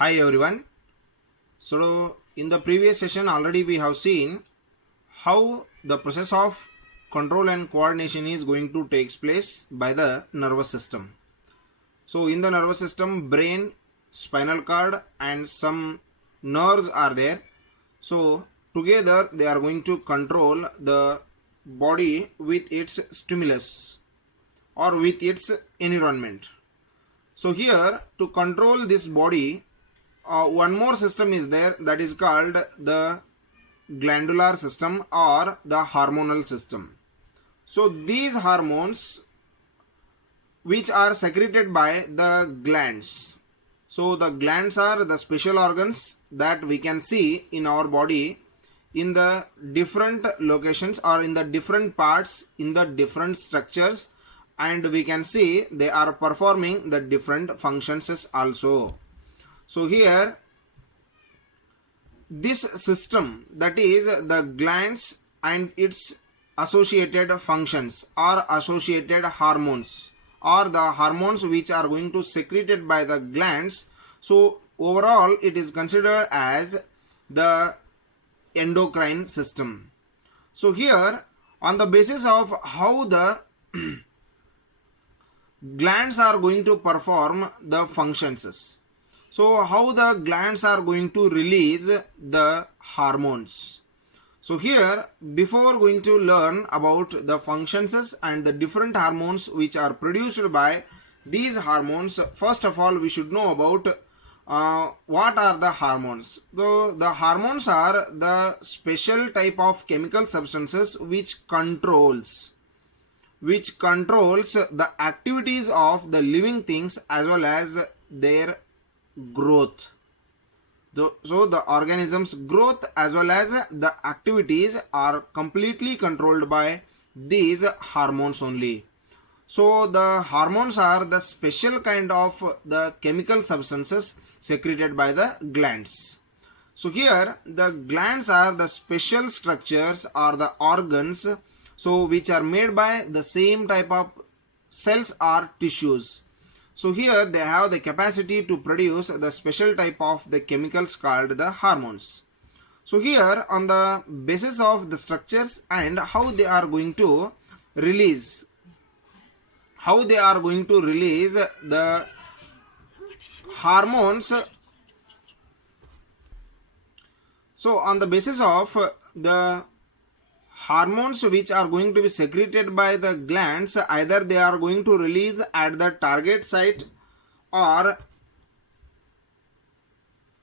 Hi everyone. So in the previous session already we have seen how the process of control and coordination is going to take place by the nervous system. So in the nervous system, brain, spinal cord and some nerves are there. So together they are going to control the body with its stimulus or with its environment. So here to control this body, one more system is there, that is called the glandular system or the hormonal system. So these hormones which are secreted by the glands. So the glands are the special organs that we can see in our body in the different locations or in the different parts in the different structures, and we can see they are performing the different functions also. So here this system, that is the glands and its associated functions or associated hormones or the hormones which are going to secreted by the glands, so overall it is considered as the endocrine system. So here on the basis of how the glands are going to perform the functions, so how the glands are going to release the hormones. So here, before going to learn about the functions and the different hormones which are produced by these hormones, first of all we should know about what are the hormones. So the hormones are the special type of chemical substances which controls the activities of the living things as well as their growth. So the organism's growth as well as the activities are completely controlled by these hormones only. So the hormones are the special kind of the chemical substances secreted by the glands. So here the glands are the special structures or the organs, so which are made by the same type of cells or tissues. So here they have the capacity to produce the special type of the chemicals called the hormones. So here on the basis of the structures and how they are going to release the hormones. So on the basis of the hormones which are going to be secreted by the glands, either they are going to release at the target site or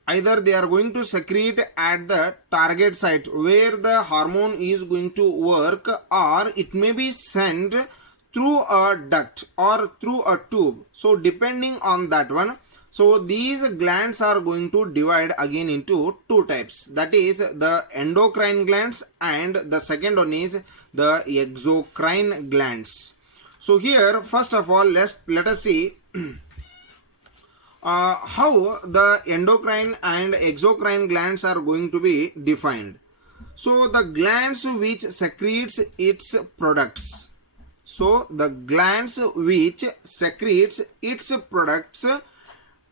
either they are going to secrete at the target site where the hormone is going to work, or it may be sent through a duct or through a tube. So depending on that one, so these glands are going to divide again into two types, that is the endocrine glands and the second one is the exocrine glands. So here first of all let us see how the endocrine and exocrine glands are going to be defined. So the glands which secretes its products. So the glands which secretes its products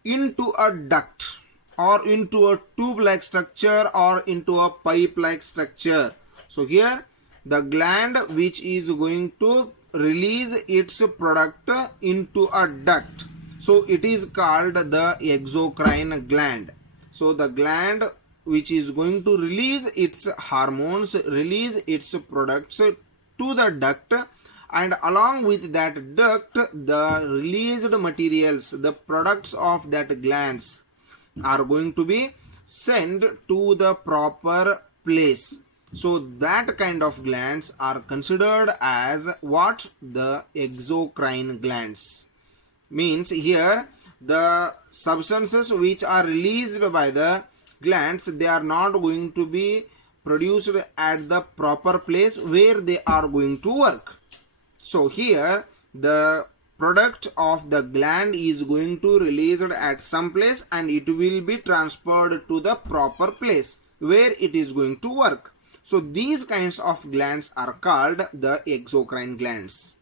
into a duct or into a tube like structure or into a pipe like structure. So here the gland which is going to release its product into a duct, so it is called the exocrine gland. So the gland which is going to release its hormones, release its products to the duct, and along with that duct the released materials, the products of that glands are going to be sent to the proper place. So that kind of glands are considered as what? The exocrine glands. Means here the substances which are released by the glands, they are not going to be produced at the proper place where they are going to work. So here the product of the gland is going to released at some place and it will be transferred to the proper place where it is going to work. So these kinds of glands are called the exocrine glands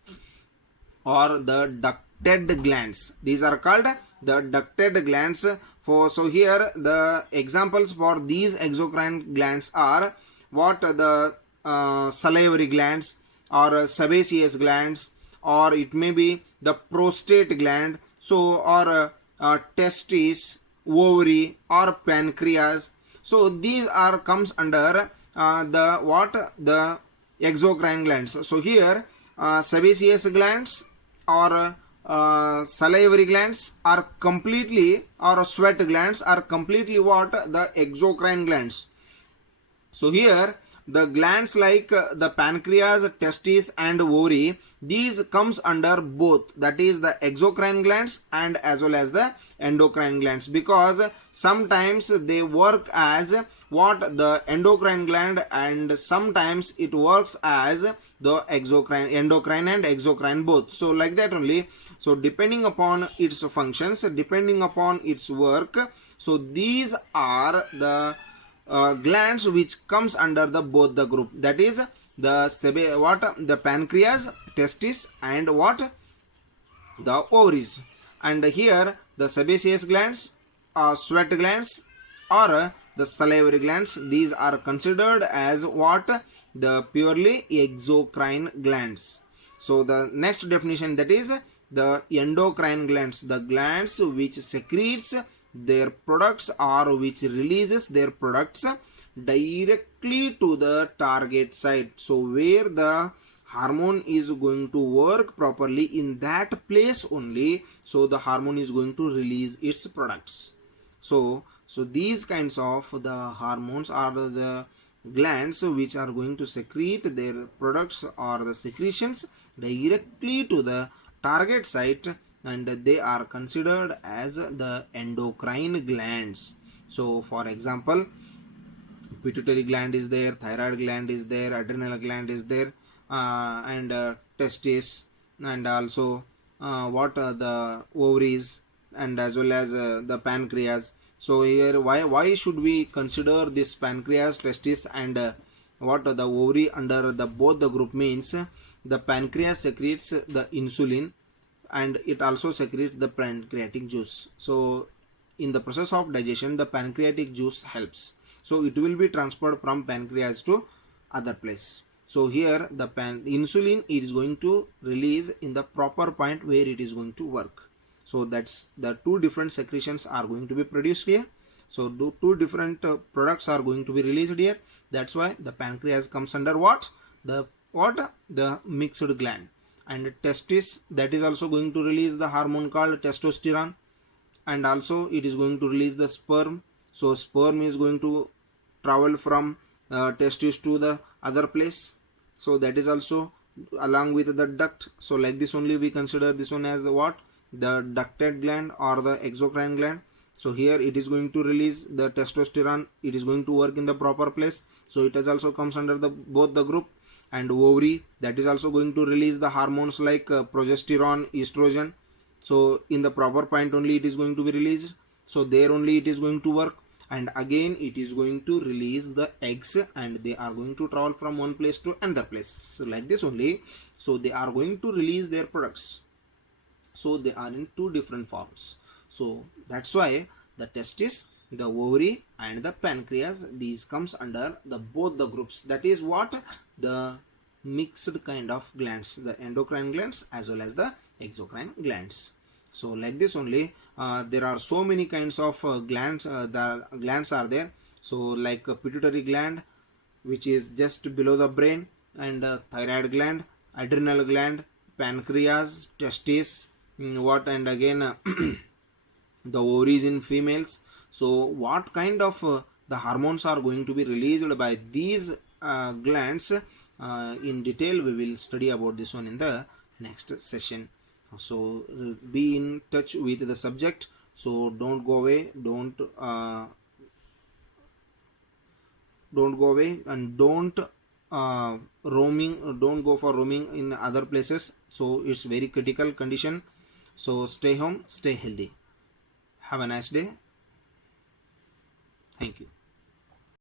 or the ducted glands. These are called the ducted glands. So here the examples for these exocrine glands are what? The salivary glands or sebaceous glands, or it may be the prostate gland, so or testes, ovary, or pancreas. So these are comes under the what? The exocrine glands. So here sebaceous glands or salivary glands are completely, or sweat glands are completely what? The exocrine glands. So here the glands like the pancreas, testes and ovary, these comes under both, that is the exocrine glands and as well as the endocrine glands, because sometimes they work as what? The endocrine gland, and sometimes it works as the endocrine and exocrine both. So like that only. So depending upon its functions, depending upon its work, so these are the glands which comes under the both the group, that is the pancreas, testis and what? The ovaries. And here the sebaceous glands, sweat glands or the salivary glands, these are considered as what? The purely exocrine glands. So the next definition, that is the endocrine glands, the glands which secretes their products or which releases their products directly to the target site. So where the hormone is going to work properly, in that place only, so the hormone is going to release its products. So these kinds of the hormones are the glands which are going to secrete their products or the secretions directly to the target site, and they are considered as the endocrine glands. So for example, pituitary gland is there, thyroid gland is there, adrenal gland is there, and testes, and also the ovaries, and as well as the pancreas. So here why should we consider this pancreas, testis and the ovary under the both the group? Means the pancreas secretes the insulin and it also secretes the pancreatic juice. So in the process of digestion, the pancreatic juice helps, so it will be transferred from pancreas to other place. So here the insulin is going to release in the proper point where it is going to work. So that's the two different secretions are going to be produced here. So two different products are going to be released here. That's why the pancreas comes under what? The mixed gland. And testis, that is also going to release the hormone called testosterone, and also it is going to release the sperm. So sperm is going to travel from testis to the other place. So that is also along with the duct. So like this only we consider this one as what? The ducted gland or the exocrine gland. So here it is going to release the testosterone, it is going to work in the proper place. So it has also comes under the both the group. And ovary, that is also going to release the hormones like progesterone, estrogen. So in the proper point only it is going to be released. So there only it is going to work. And again it is going to release the eggs, and they are going to travel from one place to another place. So like this only. So they are going to release their products. So they are in two different forms. So that's why the testis, the ovary and the pancreas, these comes under the both the groups. That is what? The mixed kind of glands, the endocrine glands as well as the exocrine glands. So like this only. There are so many kinds of glands. The glands are there. So like pituitary gland, which is just below the brain, and thyroid gland, adrenal gland, pancreas, testis, and again the ovaries in females. So what kind of the hormones are going to be released by these glands, in detail we will study about this one in the next session. So be in touch with the subject. So don't go away, don't go away, and don't go for roaming in other places. So it's very critical condition. So stay home, stay healthy. Have a nice day. Thank you.